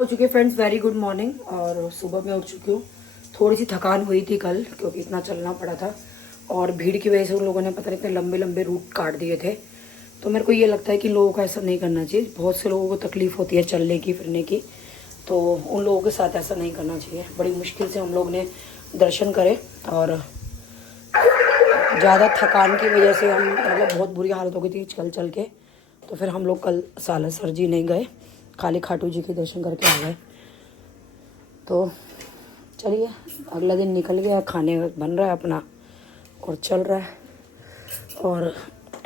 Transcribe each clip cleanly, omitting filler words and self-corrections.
हो चुके friends, very good morning. और सुबह में उठ चुकी हूँ। थोड़ी सी थकान हुई थी कल, क्योंकि इतना चलना पड़ा था और भीड़ की वजह से उन लोगों ने पता नहीं इतने लंबे लंबे रूट काट दिए थे। तो मेरे को ये लगता है कि लोगों को ऐसा नहीं करना चाहिए। बहुत से लोगों को तकलीफ होती है चलने की फिरने की, तो उन लोगों के साथ ऐसा नहीं करना चाहिए। बड़ी मुश्किल से हम लोग ने दर्शन करे और ज़्यादा थकान की वजह से हम मतलब बहुत बुरी हालत हो गई थी चल चल के। तो फिर हम लोग कल सालासर जी नहीं गए, खाली खाटू जी के दर्शन करके आ गए। तो चलिए, अगला दिन निकल गया, खाने बन रहा है अपना और चल रहा है। और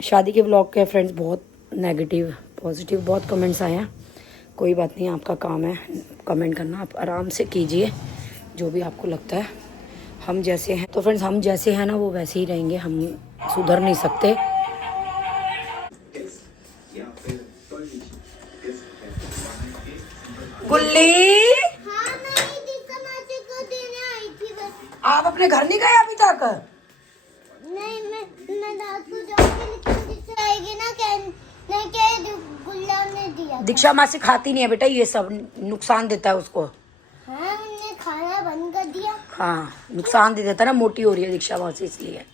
शादी के ब्लॉग के फ्रेंड्स बहुत नेगेटिव पॉजिटिव बहुत कमेंट्स आए हैं। कोई बात नहीं, आपका काम है कमेंट करना, आप आराम से कीजिए जो भी आपको लगता है। हम जैसे हैं तो फ्रेंड्स, हम जैसे हैं ना वो वैसे ही रहेंगे, हम सुधर नहीं सकते। गुल्ली, हाँ, मैं दीक्षा मासी को देने आई थी बस। आप अपने घर नहीं गए अभी तक? नहीं, मैं रात को जाऊंगी, लेकिन दीक्षा आएगी ना, क्या गुल्ला ने दिया था। दीक्षा मासी खाती नहीं है बेटा, ये सब नुकसान देता है उसको। हाँ, हमने खाना बंद कर दिया। हाँ, नुकसान दे देता है ना, मोटी हो रही है दीक्षा मासी इसलिए।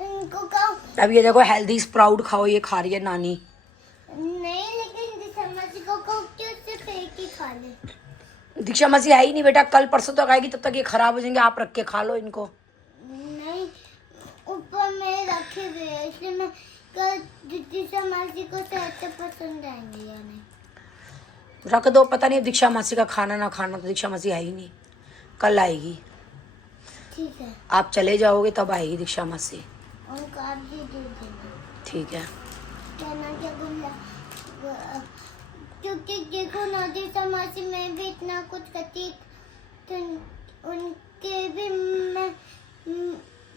इनको कहो अब ये देखो, हेल्दी स्प्राउट खाओ, ये खा रही है नानी। नहीं, लेकिन दीक्षा मासी को कहो कि उससे फेंक के खा ले। दीक्षा मासी है ही नहीं बेटा, कल परसों तक आएगी, तब तक ये खराब हो जाएंगे। आप रख के खा लो इनको। नहीं, ऊपर में रखे हुए हैं, इसलिए मैं कल दीक्षा मासी को ऐसे पसंद आएंगे या नहीं। रख दो, पता नहीं दीक्षा मासी का खाना ना खाना, तो दीक्षा मासी आई नहीं, कल आएगी। ठीक है, आप चले जाओगे तब आएगी दीक्षा मासी। उनको आप भी दे देना। ठीक है। कहना क्या गुल्ला, क्योंकि देखो ना दीक्षा मासी में भी इतना कुछ करती, तो उनके भी मैं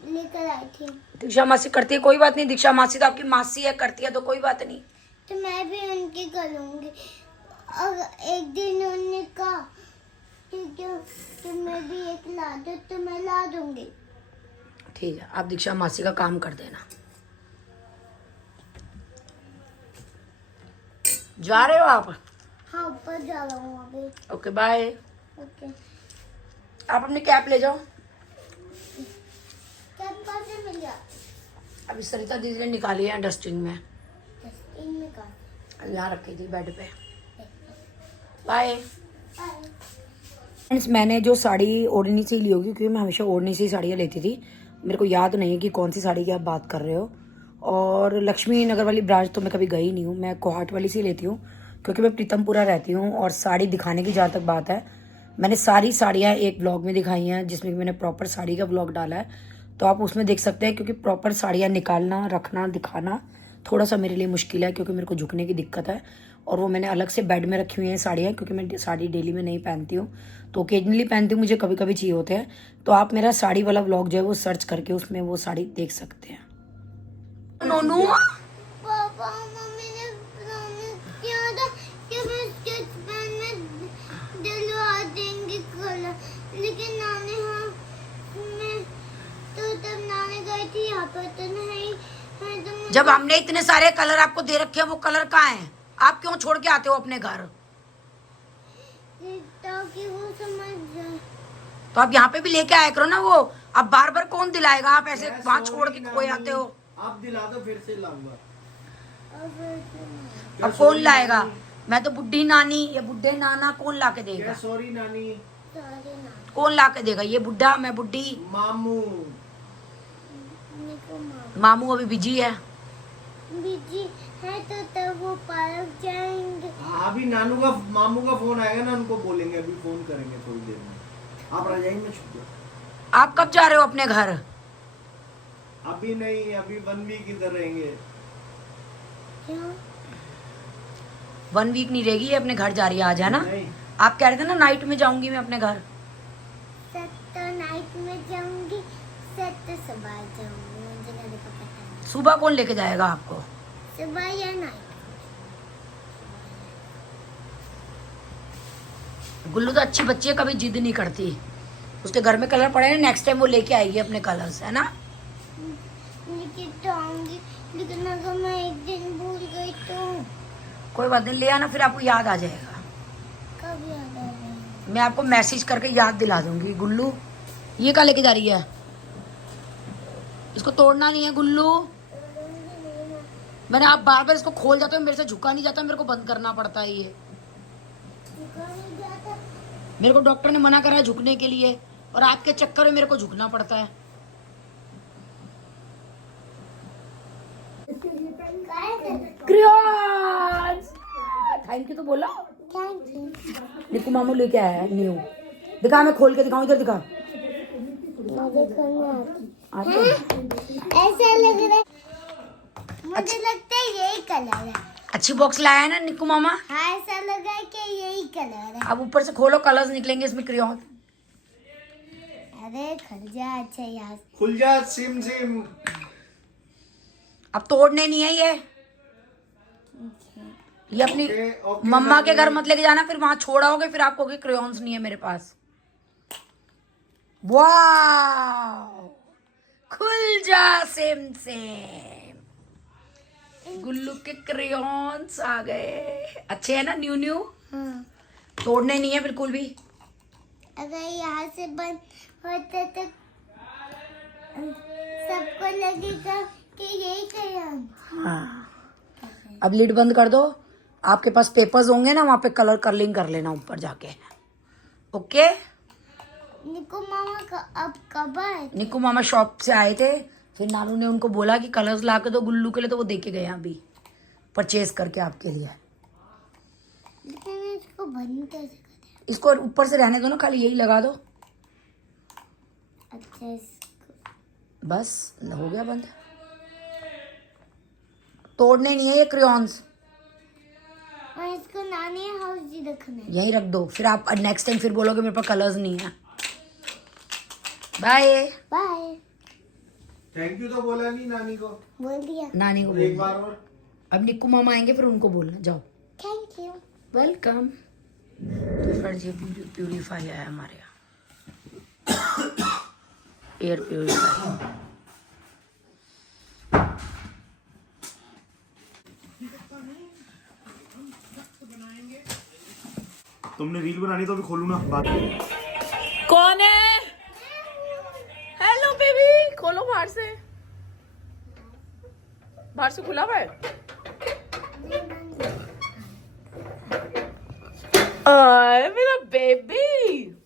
लेकर आई थी। दीक्षा मासी करती है, कोई बात नहीं। दीक्षा मासी तो आपकी मासी है, करती है तो कोई बात नहीं। तो मैं भी उनकी करूँगी। और एक दिन उन्होंने कहा कि मैं भी एक ला दो, तो मैं ला दूंगी। ठीक है, आप दीक्षा मासी का काम कर देना। जा रहे हो आप? हाँ, ऊपर जा रहा हूँ अभी। Okay, bye. ओके, आप अपनी कैप ले जाओ। क्या पैसे मिल गया? अभी सरिता दीदी ने निकाली है डस्टबिन में, इनमें का यहाँ रखी थी बेड पे। बाय। बाय। फ्रेंड्स, मैंने जो साड़ी ओढ़नी से ली होगी, क्योंकि मैं हमेशा ओढ़नी से ही साड़ियाँ लेती थी। मेरे को याद नहीं है कि कौन सी साड़ी की आप बात कर रहे हो। और लक्ष्मी नगर वाली ब्रांच तो मैं कभी गई नहीं हूँ, मैं कोहाट वाली से लेती हूँ, क्योंकि मैं प्रीतमपुरा रहती हूँ। और साड़ी दिखाने की जहाँ तक बात है, मैंने सारी साड़ियाँ एक ब्लॉग में दिखाई हैं, जिसमें मैंने प्रॉपर साड़ी का ब्लॉग डाला है, तो आप उसमें देख सकते हैं। क्योंकि प्रॉपर साड़ियाँ निकालना, रखना, दिखाना थोड़ा सा मेरे लिए मुश्किल है, क्योंकि मेरे को झुकने की दिक्कत है। और वो मैंने अलग से बेड में रखी हुई हैं साड़ियाँ, क्योंकि मैं साड़ी डेली में नहीं पहनती हूँ, तो ओकेजनली पहनती हूँ, मुझे कभी कभी चाहिए होते हैं। तो आप मेरा साड़ी वाला व्लॉग जो है वो सर्च करके उसमें वो साड़ी देख सकते हैं। नोनू, पापा मम्मी ने प्रॉमिस किया था कि मैं स्केच पेन में दिलवा देंगे कलर, लेकिन नानी मैं तो तब नानी गई थी, यहाँ पर तो नहीं है। तो जब हमने इतने सारे कलर आपको दे रखे हैं, वो कलर कहाँ हैं? आप क्यों छोड़ के आते हो अपने घर? ताकि वो समझ जाए। तो आप यहाँ पे भी लेके आया करो ना वो। अब बार बार कौन दिलाएगा? आप ऐसे वहाँ छोड़ के खोए आते हो। आप दिला दो, फिर से लाऊंगा। अब कौन लाएगा? मैं तो बुढ़ी नानी या बुढ़े नाना, कौन ला के देगा? सॉरी नानी। सॉरी ना, कौन ला के देगा? ये बुढ़ा, मैं बुढ़ी। मामू। निको माँ मामू अभी बिजी है। बिजी है, तो तब वो पार्क जाएंगे। अभी नानू का मामू का फोन आएगा ना, उनको बोलेंगे, अभी फोन करेंगे थोड़ी देर में। आप रजाई में छुप जाओ। आप कब जा रहे हो अपने घर? अभी नहीं, अभी 1 वीक इधर रहेंगे। क्यों? 1 वीक नहीं रहेगी, ये अपने घर जा रही है, आज है ना? नहीं, आप कह रहे थे ना नाइट में जाऊंगी मैं अपने घर। तो नाइट में जाऊंगी, तो सुबह जाऊंगी, मुझे नहीं पता है। सुबह कौन लेके जाएगा आपको? सुबह या नाइट? गुल्लू तो अच्छी बच्ची है, कभी जिद नहीं करती। उसके घर में कलर पड़े हैं, नेक्स्ट टाइम वो लेके आएगी अपने कलर्स, है ना? लेकिन तो आऊंगी, लेकिन अगर मैं एक दिन भूल गई तो? कोई बात नहीं, ले आना, फिर आपको याद आ जाएगा। कब? कब याद आ रहा है? मैं आपको मैसेज करके याद दिला दूंगी। गुल्लू ये कहाँ लेके जा रही है? इसको तोड़ना नहीं है गुल्लू। मैंने आप बार बार इसको खोल जाते हो, मेरे से झुका नहीं जाता, मेरे को बंद करना पड़ता है ये। मेरे को डॉक्टर ने मना करा है झुकने के लिए, और आपके चक्कर में मेरे को झुकना पड़ता है। क्रियॉन्स थैंक यू तो बोला। Thank you. निक्कू मामू लेके आया है न्यू। दिखा, मैं खोल के दिखाऊं, इधर दिखा। मुझे करना आते हैं। ऐसा लग रहा है, मुझे लगता है यही कलर है। अच्छी बॉक्स लाया है ना निक्कू मामा। हाँ, ऐसा लग रहा है कि यही कलर है। अब ऊपर से खोलो, कलर्स निकलेंगे इसमें क्रियॉन। अरे खुल जा। अच्छा यार, खुल जा सिम सिम। अब तोड़ने नहीं है ये अपनी ओके, मम्मा के घर मत लेके जाना, फिर वहां छोड़ाओगे, फिर आपको क्रेयॉन्स नहीं है मेरे पास। वाह, खुल जा सेम सेम। गुल्लू के क्रेयॉन्स आ गए, अच्छे है ना, न्यू न्यू। हाँ। तोड़ने नहीं है बिल्कुल भी। अगर यहाँ से बंद होता तो सबको लगेगा कि यही कलर। हाँ, अब लिड बंद कर दो। आपके पास पेपर्स होंगे ना, वहां पे कलर करलिंग कर लेना ऊपर जाके। ओके। निको मामा का अब कब आए? निक्कू मामा शॉप से आए थे, फिर नानू ने उनको बोला कि कलर्स ला के दो गुल्लू के लिए, तो वो देके गए अभी परचेज करके आपके लिए। लेकिन इसको बंद कैसे करें? इसको ऊपर से रहने दो ना, खाली यही लगा दो, अच्छा, इसको बस हो गया बंद। तोड़ने नहीं है ये क्रेयॉन्स, और इसको नानी हाउस जी रखना है। यही रख दो, फिर आप नेक्स्ट टाइम फिर बोलोगे मेरे पास कलर्स नहीं है। बाय। बाय। थैंक यू तो बोला नहीं नानी को। बोल दिया। नानी को एक बोल। बार और। अब निक्कू मामा आएंगे, फिर उनको बोलना। जाओ। Thank you. वेलकम। तो फ्रेंड्स, ये प्यूरीफाई आया हमारे यहाँ, एयर प्यूरीफाई। तुमने रील बनानी तो अभी खोलू ना बात। कौन है? हेलो बेबी, खोलो बाहर से। बाहर से खुला हुआ है। आय मेरा बेबी।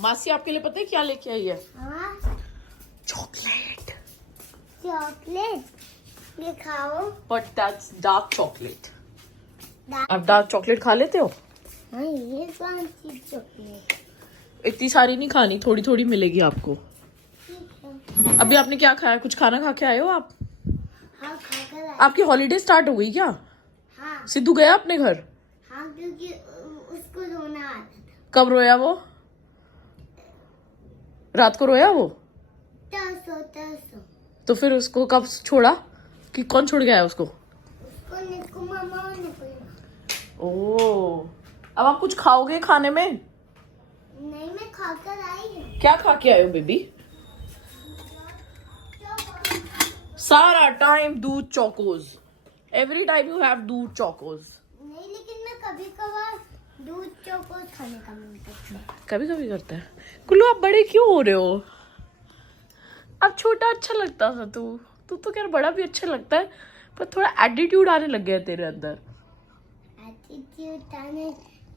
मासी आपके लिए पता है क्या लेके आई है? हाँ, चॉकलेट। चॉकलेट। ये खाओ। But that's dark chocolate. दा- आप डार्क चॉकलेट खा लेते हो? हाँ, ये कौन सी चॉकलेट? इतनी सारी नहीं खानी, थोड़ी थोड़ी मिलेगी आपको। ठीक है। अभी आपने क्या खाया? कुछ खाना खा के आए हो आप? हाँ, खाकर आए। आपकी हॉलीडे स्टार्ट हो गई क्या? हाँ। सिद्धू गया अपने घर? हाँ, क्योंकि उसको रोना आता था। कब रोया वो? रात को रोया वो? तरसो। तो फिर उसको कब छोड़ा? कि कौन छोड़ गया है उसको? उसको निको मामा और निको। ओह, अब आप कुछ खाओगे खाने में? नहीं, मैं खाकर आई हूँ। क्या खा के आए हो बेबी? सारा टाइम दूध Chocos. Every time you have दूध चोकोज। नहीं, लेकिन मैं कभी कभार दूध चोको खाने का मन करता है। कभी कभी करता है। कुल्लू, आप बड़े क्यों हो रहे हो? अब छोटा अच्छा लगता था तू तो खैर बड़ा भी अच्छा लगता है, पर थोड़ा एटीट्यूड आने लग गया तेरे अंदर। एटीट्यूड आने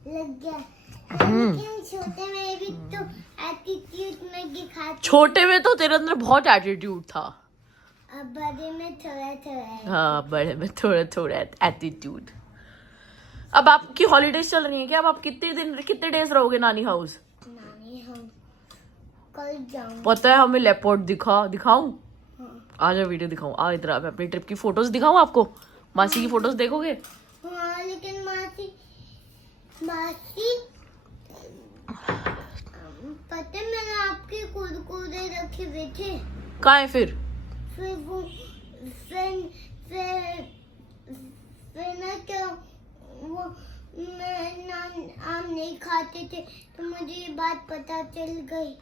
लग गया, लेकिन छोटे में भी तो एटीट्यूड में दिखाता। छोटे में तो तेरे अंदर बहुत एटीट्यूड था। अब बड़े में थोड़ा थोड़ा। हाँ, बड़े में थोड़ा थोड़ा एटीट्यूड। अब आपकी हॉलीडेज चल रही है क्या? अब आप कितने डेज रहोगे नानी हाउस? नानी हम कल जाऊँ। पता है हमें लेपर्ड दिखाऊं? हाँ। आ जाओ, वीडियो दिखाऊं। आ इधर, मैं अपनी ट्रिप की फोटोज दिखाऊं आपको? मासी की फोटोज देखोगे? हाँ, लेकिन मासी पता है, मैंने आपके कुरकुरे रखे हुए थे। कहाँ है फिर? फिर वो फिर ना क्या वो आम नहीं खाते थे, तो मुझे ये बात पता चल गई।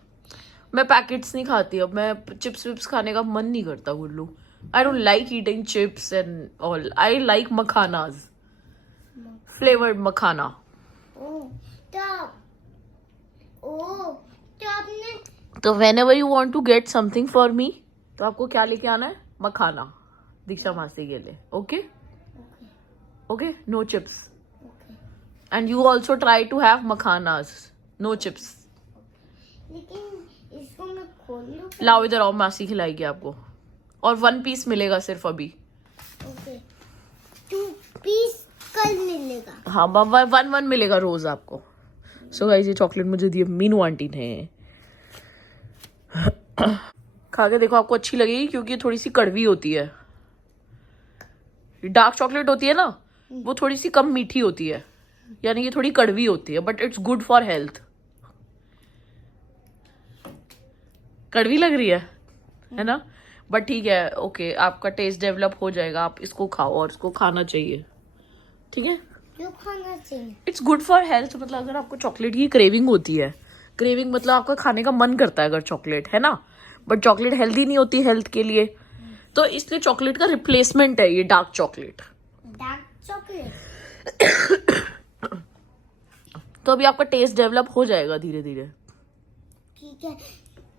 मैं पैकेट्स नहीं खाती अब। मैं चिप्स विप्स खाने का मन नहीं करता Gullu. I don't like eating chips and all. I like makhanas, flavoured makhana. Oh, टॉप ओ तो आपने तो whenever you want to get something for me, तो आपको क्या लेके आना है? मखाना दीक्षा मासी के लिए. Okay okay, no chips. And you also try to have makhanas, no chips. लेकिन इसको मैं खोल लूं? लाओ इधर आओ, मासी खिलाएगी आपको. और 1 पीस मिलेगा सिर्फ अभी. ओके 2 पीस कल मिलेगा. हाँ, 1 मिलेगा रोज आपको. सो गाइस, ये चॉकलेट मुझे दी मीनू आंटी ने. खा के देखो, आपको अच्छी लगेगी क्योंकि ये थोड़ी सी कड़वी होती है. डार्क चॉकलेट होती है ना, वो थोड़ी सी कम मीठी होती है, यानी ये थोड़ी कड़वी होती है, but it's good for health. कड़वी लग रही है ना, बट ठीक है. ओके, आपका टेस्ट डेवलप हो जाएगा. आप इसको खाओ और इसको खाना चाहिए, ठीक है. क्यों खाना चाहिए? It's good for health. मतलब अगर आपको चॉकलेट की क्रेविंग होती है, क्रेविंग मतलब आपका खाने का मन करता है अगर चॉकलेट, है ना, बट चॉकलेट हेल्दी नहीं होती हेल्थ के लिए, तो इसलिए चॉकलेट का रिप्लेसमेंट है ये डार्क चॉकलेट. Dark chocolate. तो अभी आपका टेस्ट डेवलप हो जाएगा धीरे धीरे. ठीक है.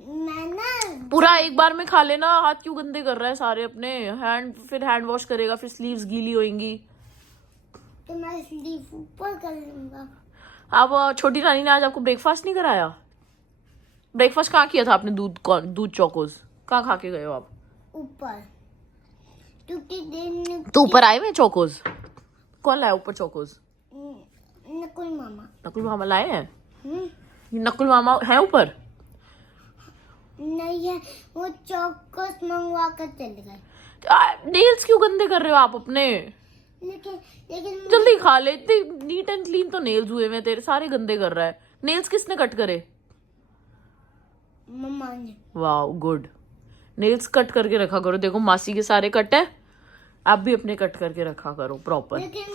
मैं ना पूरा एक बार में खा लेना. हाथ क्यों गंदे कर रहा है सारे अपने. फिर हैंड वॉश करेगा, फिर स्लीव्स गीली होंगी. तो मैं स्लीव ऊपर कर लूंगा. अब छोटी रानी ने आज आपको ब्रेकफास्ट नहीं कराया. ब्रेकफास्ट कहाँ किया था आपने? दूध चोकोस कहाँ खा के गए हो आप? ऊपर. क्योंकि दिन तो ऊपर आए हुए चोकोस. कौन लाया ऊपर चोकोस? नकुल मामा. नकुल मामा लाए हैं. हम्म नकुल मामा है ऊपर? नहीं है, वो चौकोस मंगवा कर चले गए. नेल्स क्यों गंदे कर रहे हो आप अपने? लेकिन लेकिन जल्दी खा ले. इतने नीट एंड क्लीन तो नेल्स हुए हुए तेरे, सारे गंदे कर रहा है. नेल्स किसने कट करे? मम्मा ने. Wow, good. नेल्स कट करके रखा करो. देखो मासी के सारे कट है, आप भी अपने कट करके रखा करो प्रॉपर. लेकिन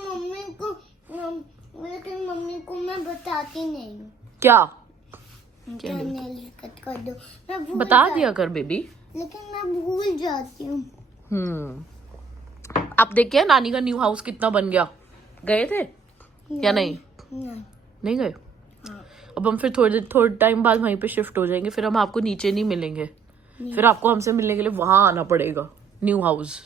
मम्मी को मैं बताती नहीं हूँ. क्या क्या नेल कट कर दो. मैं भूल बता जा- दिया कर बेबी. लेकिन मैं भूल जाती हूँ. आप देखिए नानी का न्यू हाउस कितना बन गया. गए थे या नहीं? नहीं गए. अब हम फिर थोड़े टाइम बाद वहीं पे शिफ्ट हो जाएंगे. फिर हम आपको नीचे नहीं मिलेंगे, फिर आपको हमसे मिलने के लिए वहां आना पड़ेगा, न्यू हाउस.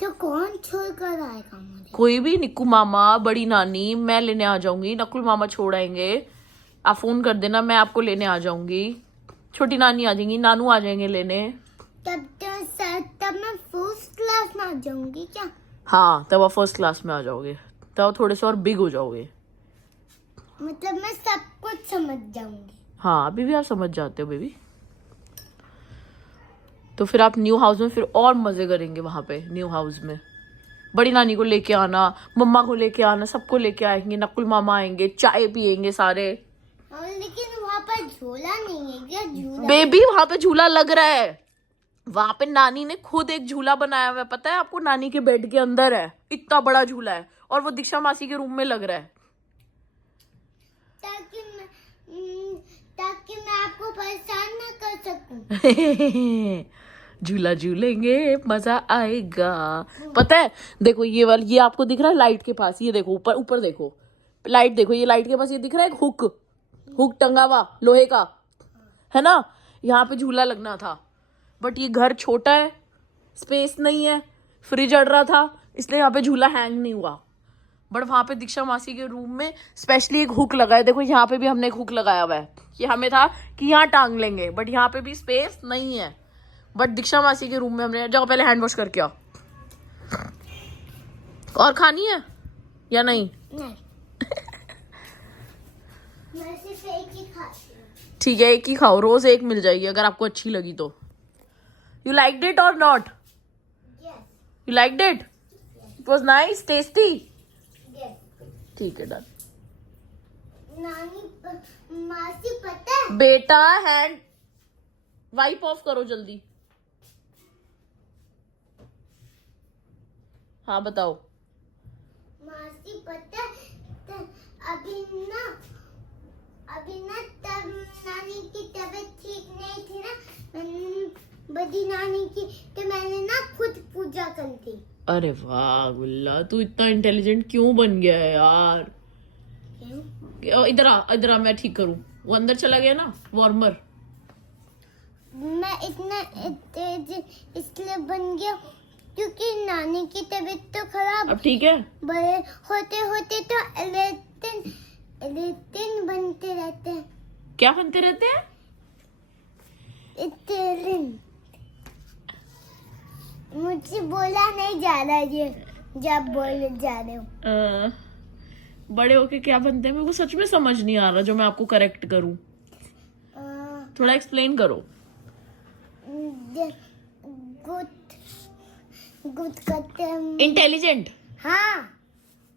तो कौन छोड़ कर आएगा मुझे? कोई भी. निक्कू मामा, बड़ी नानी, मैं लेने आ जाऊंगी. नकुल मामा छोड़ आएंगे. आप फोन कर देना, मैं आपको लेने आ जाऊंगी. छोटी नानी आ जाएंगी, नानू आ जाएंगे लेने. तब मैं फर्स्ट क्लास में आ जाऊंगी क्या? हाँ, तब आप फर्स्ट क्लास में आ जाओगे. तब थोड़े से और बिग हो जाओगे. मतलब मैं सब कुछ समझ जाऊंगी. हाँ, अभी भी आप समझ जाते हो बेबी. तो फिर आप न्यू हाउस में फिर और मजे करेंगे. वहां पे न्यू हाउस में बड़ी नानी को लेके आना, मम्मा को लेके आना, सबको लेके आएंगे. नकुल मामा आएंगे, चाय पियेंगे सारे. और लेकिन वहाँ पर झूला नहीं है क्या? झूला बेबी वहां पे झूला लग रहा है. वहां पे नानी ने खुद एक झूला बनाया हुआ है, पता है आपको? नानी के बेड के अंदर है, इतना बड़ा झूला है. और वो दीक्षा मासी के रूम में लग रहा है. ताकि मैं आपको परेशान ना कर सकूं. झूला झूलेंगे, मजा आएगा. पता है, देखो ये आपको दिख रहा है लाइट के पास. ये देखो ऊपर देखो लाइट. देखो ये लाइट के पास ये दिख रहा है एक हुक टंगा हुआ लोहे का, है ना. यहाँ पे झूला लगना था, बट ये घर छोटा है, स्पेस नहीं है, फ्रिज अड़ रहा था, इसलिए यहाँ पे झूला हैंग नहीं हुआ. बट वहां पे दीक्षा मासी के रूम में स्पेशली एक हुक लगा है. देखो यहाँ पे भी हमने एक हुक लगाया हुआ है. ये हमें था कि यहाँ टांग लेंगे, बट यहाँ पे भी स्पेस नहीं है. बट दीक्षा मासी के रूम में हमने. जाओ पहले हैंड वॉश करके आओ. और खानी है या नहीं? नहीं. मैं सिर्फ एक ही खाती हूँ. ठीक है, एक ही खाओ. रोज एक मिल जाएगी अगर आपको अच्छी लगी तो. यू लाइक इट और not? Yes. You like it? It was nice, tasty. Yes. ठीक है, डन. मासी पता है? बेटा हैंड वाइप ऑफ करो जल्दी. हाँ बताओ. मासी पता है? अभी ना तब नानी की तबीयत ठीक नहीं थी ना, बड़ी नानी की, तो मैंने ना खुद पूजा कर दी. अरे वाह गुल्ला, तू इतना इंटेलिजेंट क्यों बन गया है यार? क्यों? इधर आ मैं ठीक करूं। वो अंदर चला गया ना वार्मर। मैं इतना तेज इसलिए बन गया क्योंकि नानी की तबीयत तो खराब। अब ठीक है। बड़े होते होते तो एलेटिन बनते रहते हैं। क्या बनते रहते हैं? इटालियन। मुझसे बोला नहीं जा रहा ये जब बोले जा रहे हो। बड़े होके क्या बनते हैं मेरे को सच में समझ नहीं आ रहा जो मैं आपको करेक्ट करूं। थोड़ा एक्सप्लेन करो। गुड गुड करते हैं। इंटेलिजेंट। हाँ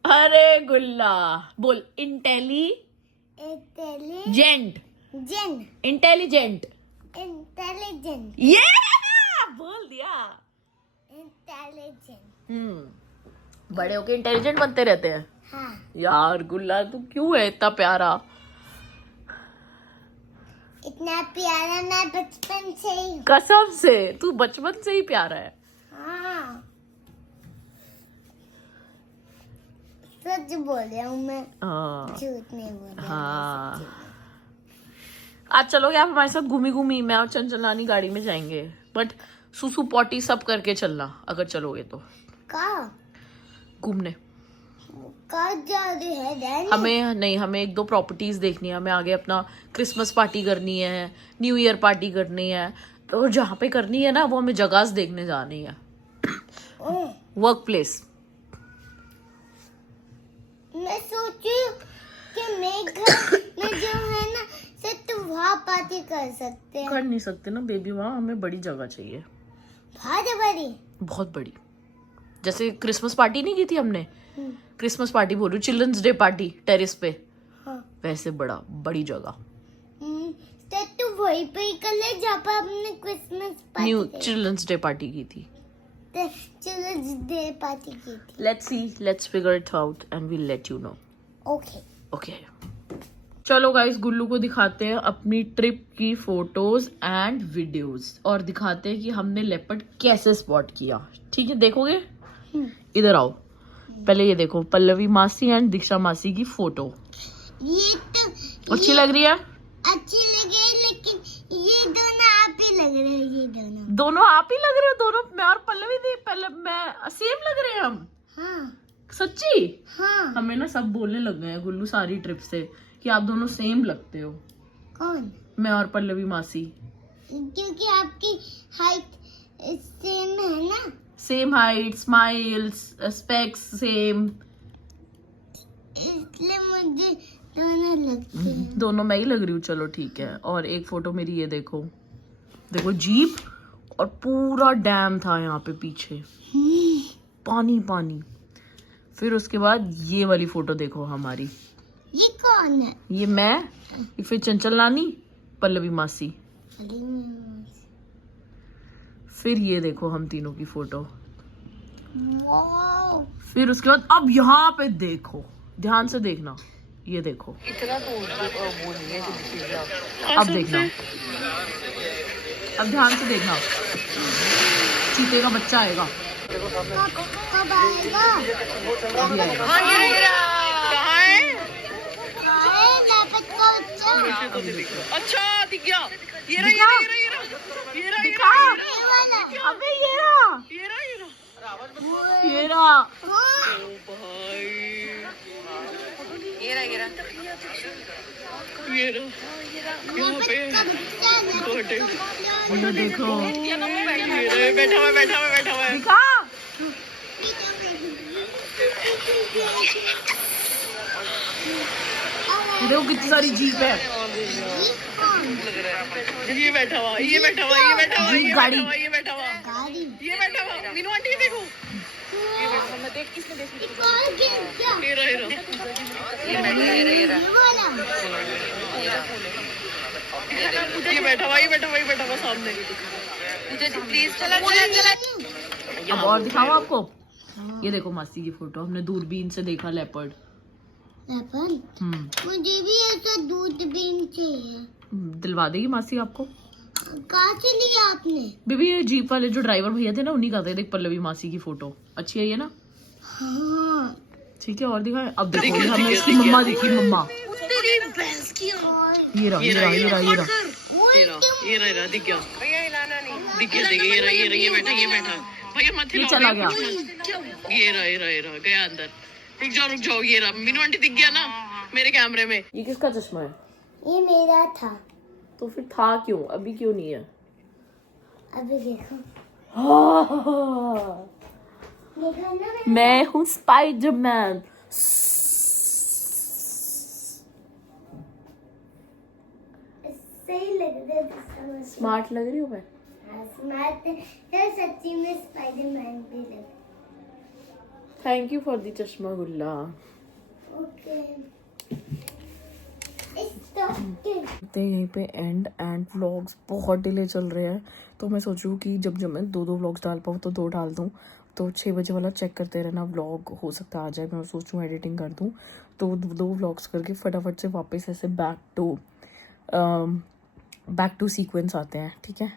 अरे गुल्ला बोल। इंटेलिजेंट। इंटेलिजेंट। इंटेलिजेंट ये बोल दिया। इंटेलिजेंट। बड़े होके इंटेलिजेंट बनते रहते हैं। हाँ यार गुल्ला तू क्यों है इतना प्यारा? इतना प्यारा मैं बचपन से ही हूँ। कसम से तू बचपन से ही प्यारा है। हाँ सच बोल रहा हूँ मैं, हाँ झूठ नहीं बोल रहा। हाँ। आज चलोगे आप हमारे साथ घूमी घूमी? मैं और चंचल नानी गाड़ी में जाएंगे, बट सुसु पॉटी सब करके चलना अगर चलोगे तो। कहाँ घूमने कहाँ जा रही है डैडी? हमें 1-2 प्रॉपर्टीज देखनी है। हमें आगे अपना क्रिसमस पार्टी करनी है, न्यू ईयर पार्टी करनी है। तो जहाँ पे करनी है ना वो हमें जगह देखने जानी है। ओह, वर्क प्लेस। मैं सोची कि मैं घर में जो है ना सिर्फ तो वहाँ पार्टी कर सकते हैं। कर नहीं सकते ना बेबी, वहाँ हमें बड़ी जगह चाहिए। बहुत बड़ी। बहुत बड़ी। जैसे क्रिसमस पार्टी नहीं की थी हमने, क्रिसमस पार्टी बोल रही हूँ, चिल्ड्रंस डे पार्टी टेरेस पे, हाँ वैसे बड़ी जगह। तो वहीं पे ही कर ले जहाँ पर हमने Christmas new party children's day party की थी। चिल्ड्रंस डे पार्टी की थी। Let's figure it out and we'll let you know. Okay okay चलो गाइस, गुल्लू को दिखाते हैं अपनी ट्रिप की फोटोज एंड वीडियोस, और दिखाते हैं कि हमने लेपर्ड कैसे स्पॉट किया। ठीक है, देखोगे? इधर आओ। पहले ये देखो, पल्लवी मासी एंड दीक्षा मासी की फोटो। ये तो अच्छी लग रही है? अच्छी लगे, लेकिन ये दोनों आप ही लग रहे हैं। ये दोनों आप ही लग रहे हो? दोनों मैं और पल्लवी थी पहले, मैं सेम लग रहे हैं हम? हाँ सच्ची? हाँ। हमें ना सब बोलने लग गए हैं गुल्लू सारी ट्रिप से कि आप दोनों सेम लगते हो। कौन? मैं और पल्लवी मासी। क्योंकि आपकी हाइट सेम है ना। Same height, smiles, specs same, इसलिए मुझे दोनों लगते हैं। दोनों मैं ही लग रही हूँ। चलो ठीक है। और एक फोटो मेरी ये देखो, देखो जीप और पूरा डैम था यहाँ पे पीछे, पानी पानी। फिर उसके बाद ये वाली फोटो देखो हमारी। ये कौन है? ये मैं, ये फिर चंचल नानी, पल्लवी मासी। फिर ये देखो हम तीनों की फोटो। वाओ। फिर उसके बाद अब यहाँ पे देखो, ध्यान से देखना, ये देखो। इतना तो वो नहीं है। अब देखना, अब ध्यान से देखना, चीते का बच्चा आएगा। कब आएगा? अभी आएगा। कहाँ है? लेपर्ड का बच्चा। अच्छा दिख गया। ये रहा, ये रहा, ये रहा, ये रहा, दिखा। अबे ये रहा, ये रहा, ये रहा, ये रहा। ये रहा, ये रहा, ये रहा, यहाँ पे ये देखो, ये बैठा हुआ, बैठा हुआ, बैठा हुआ है। दिखा। देखो कितनी सारी जीप है। ये बैठा हुआ, ये बैठा हुआ, ये बैठा हुआ, ये गाड़ी, ये बैठा हुआ, ये बैठा हुआ। मीनू आंटी देखो, ये बैठा, मैं देख, इसमें देख, ये रहा, ये रहा, ये बैठा हुआ, ये बैठा हुआ, ये बैठा हुआ सामने। प्लीज चला। अब और दिखाऊं आपको? ये देखो मासी की फोटो, हमने दूरबीन से देखा लेपर्ड। लेपर्ड? मुझे भी ऐसा दूरबीन चाहिए। दिलवा देगी मासी आपको। कहाँ से लिया आपने? बेबी ये जीप वाले जो ड्राइवर भैया थे ना, उन्हीं का था। देख पल्लवी मासी की फोटो, अच्छी है ये ना? हाँ। ठीक है, और दिखाएं? अब देखो हमने इसकी मम्मा देखी, मम्मा। ये रहा, ये रहा, ये रहा, ये रहा, ये रहा, ये रहा, दिख गया, दिख गया, दिख गया, ये रहा, ये रहा, ये बैठा, ये बैठा, भैया मत हिलाओ, चला गया, ये रहा, ये रहा, ये रहा, गया अंदर, रुक जाओ, ये रहा, मीनू आंटी दिख गया ना मेरे कैमरे में। ये किसका चश्मा है? ये मेरा था। तो फिर था क्यों, अभी क्यों नहीं है? अभी देखो, देखो ना मैं हूँ स्पाइडरमैन। सही लग रहा है। स्मार्ट लग रही हूँ मैं? स्मार्ट है, सच्ची में स्पाइडरमैन भी लग। थैंक यू फॉर द चश्मा गुल्ला। ओके, ते यहीं पे एंड व्लॉग्स बहुत डिले चल रहे हैं, तो मैं सोचूं कि जब जब मैं 2 व्लॉग्स डाल पाऊँ तो 2 डाल दूँ। तो 6 बजे वाला चेक करते रहना, व्लॉग हो सकता आ जाए, मैं सोचूं एडिटिंग कर दूँ, तो 2 व्लॉग्स करके फटाफट से वापस ऐसे बैक टू सीक्वेंस आते हैं, ठीक है।